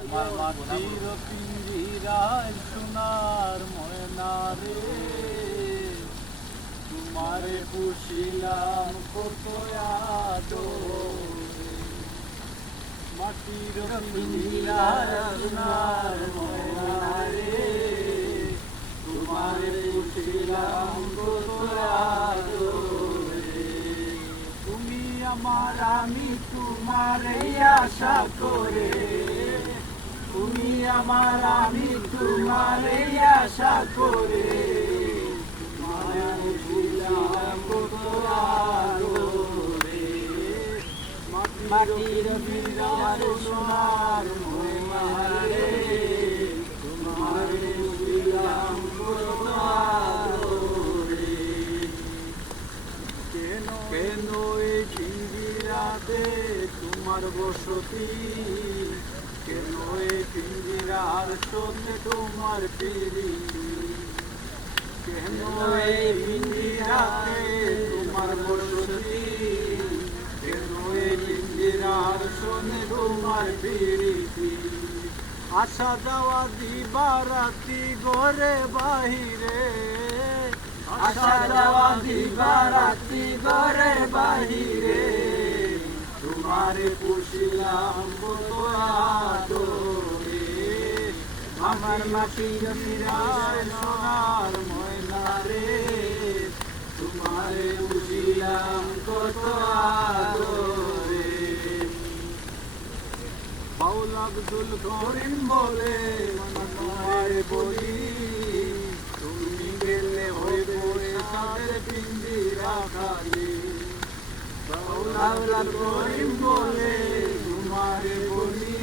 আমার মাটির পিঞ্জিরায় সোনার ময়না রে, তোমারে পুষিলাম কত আদরে। মাটির পিঞ্জিরায় সোনার ময়না রে, তোমারে পুষিলাম কত আদরে। তুমি আমার আমি তোমারে আশা করে, তুমি আমার আমি তোমারে আশা করে, তোমারে বুঝিলাম কত আদরে। মাটির পিঞ্জিরার সোনার ময়না রে, তোমারে বুঝিলাম কত আদরে। কেন এই পিঞ্জিরাতে তোমার বসতি, কেন এই পিঞ্জিরার সাথে তোমার প্রীতি, কেন এই পিঞ্জিরাতে তোমার বসতি, কেন এই পিঞ্জিরার সাথে তোমার প্রীতি। আসা যাওয়া দিবা রাতি ঘরে বাহিরে, আসা যাওয়া দিবা রাতি ঘরে বাহিরে, তোমারে পুষিলাম কত আদরে। আমার মাটির পিঞ্জিরায় সোনার ময়না রে, তোমারে পুষিলাম কত আদরে। বাউল আব্দুল করিম বলে তোমায় বলি, তুমি গেলে হয়ে পড়ে তাদের পিঞ্জিরা খালি। বাউল আব্দুল করিম বলে তোমারে বলি,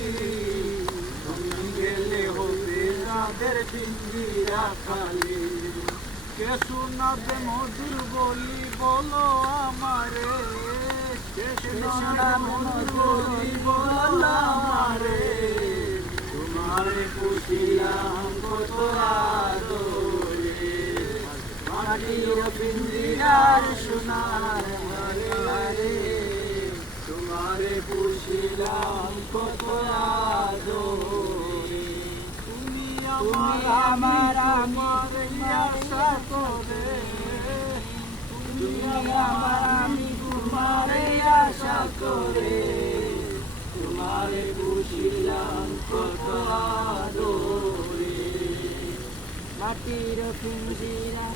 তুমি গেলে হবে তাদের পিঞ্জিরা খালি। কে শোনাবে মধুর বলি বলো আমারে, কে শোনাবে মধুর বলি বলো আমারে, তোমারে পুষিলাম কত আদরে। মাটির পিঞ্জিরার সোনার ময়না রে, তোমারে পুষিলাম কত আদরে। তুমি আমার আমার আশা করে, তুমি আমার আমি তোমারে আশা করে, তোমারে পুষিলাম কত আদরে। মাটির পিঞ্জিরা